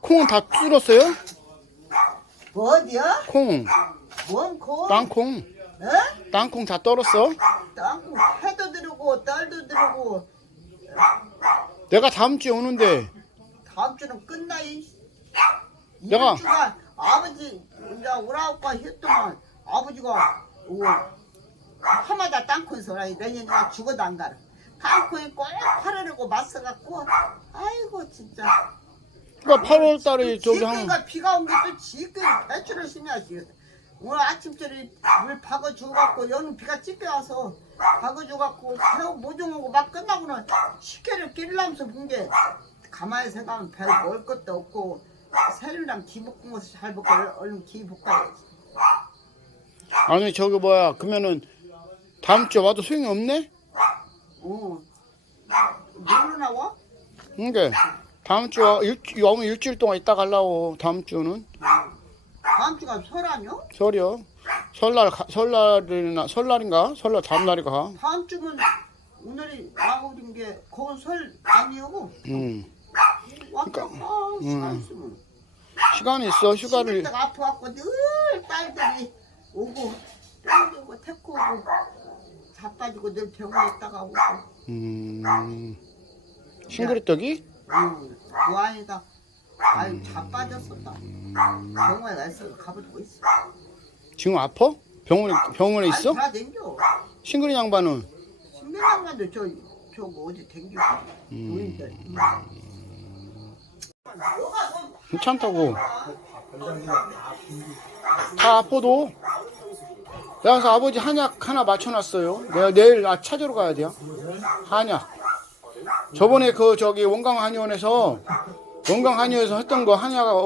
콩은 다 뚫었어요? 뭐 어디야? 콩, 뭔 코? 땅콩, 어? 땅콩 다 떨었어? 땅콩 해도 들고 딸도 들고 내가 다음 주에 오는데 다음 주는 끝나 이 내가- 아버지 이제 오라고 했더만 아버지가 오, 하마다 땅콩 소라 내년에 나 죽어도 안 가라 땅콩이 꼭 팔으려고 맞서갖고 아이고 진짜 그러니까 8월 달에 저기 한 지금가 비가 온 게또 지금 배추를 심어야지 오늘 아침절에 물 박아 줘갖고 여는 비가 찢겨 와서 박아 줘갖고 새우 모종하고 막 끝나고는 식혜를 끼려면서 본게 가만히 생각하면 별 먹을 것도 없고 새우랑 기 볶은 것을 잘 먹고 얼른 기 볶아야지 아니 저기 뭐야 그러면은 다음 주에 와도 소용이 없네? 어 뭘로 나와? 그러니까 다음 주 와- 일, 오면 일주일 동안 있다 가려고 다음 주는 다음 주가 설 아니요? 설이요 설날 가- 설날이나 설날인가 설날 다음 날이 가 다음 주면 오늘이 나오는 게 그건 설 아니고 음. 왔다 아 시간 음. 있으면 시간이 있어 휴가를 시골 아파갖고 늘 딸들이 오고 땡기고 태코 오고 자빠지고 늘 병원에 있다가 오고 음. 싱그리떡이? 응, 그 아이가 아유 자빠졌었다. 병원에 가서 가보고 있어. 지금 아파? 병원에 병원에 있어? 다 댕겨. 싱그리 양반은? 신경장관도 저 저거 어디 댕기고 음. 노인들 괜찮다고. 다 아파도? 내가 그래서 아버지 한약 하나 맞춰놨어요. 내가 내일 아, 찾으러 가야 돼요. 한약 저번에 그 저기 원강 한의원에서 원강 한의원에서 했던 거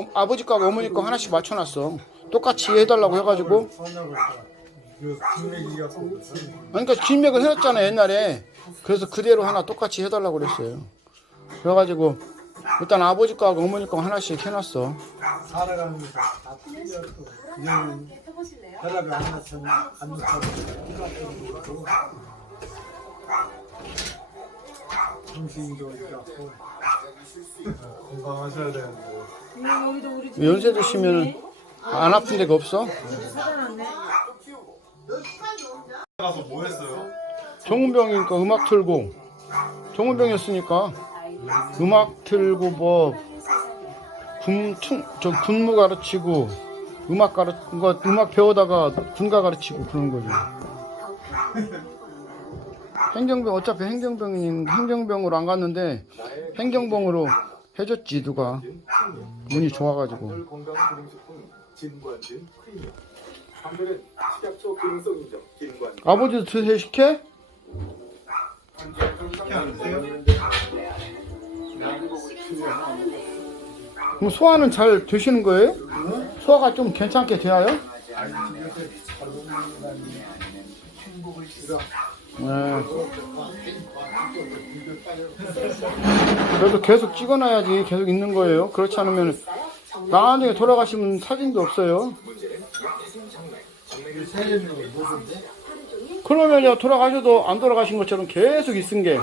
어- 아버지 거하고 어머니 거 하나씩 맞춰놨어. 똑같이 해달라고 해가지고. 그러니까 진맥을 해놨잖아 옛날에. 그래서 그대로 하나 똑같이 해달라고 그랬어요. 그래가지고 일단 아버지 거하고 어머니 거 하나씩 해놨어. 살아가면서 다. 틀렸고 이제는 혈압이 안 맞으면 안 맞으면 정신도 있고 건강하셔야 되는데 연세 드시면 안 아픈 데가 없어? 가서 뭐 했어요? 정은병이니까 음악 틀고 정은병이었으니까 음악 틀고 뭐 군퉁 저 군무 가르치고 음악 가르 거 음악 배우다가 군가 가르치고 그런 거지. 행정병 어차피 행정병인 행정병으로 안 갔는데 행정병으로 해줬지 누가 운이 좋아가지고 아버지도 드세 식혜? 그럼 소화는 잘 되시는 거예요? 소화가 좀 괜찮게 돼요? 네. 그래도 계속 찍어놔야지 계속 있는 거예요. 그렇지 않으면 나중에 돌아가시면 사진도 없어요. 그러면 돌아가셔도 안 돌아가신 것처럼 계속 있은 게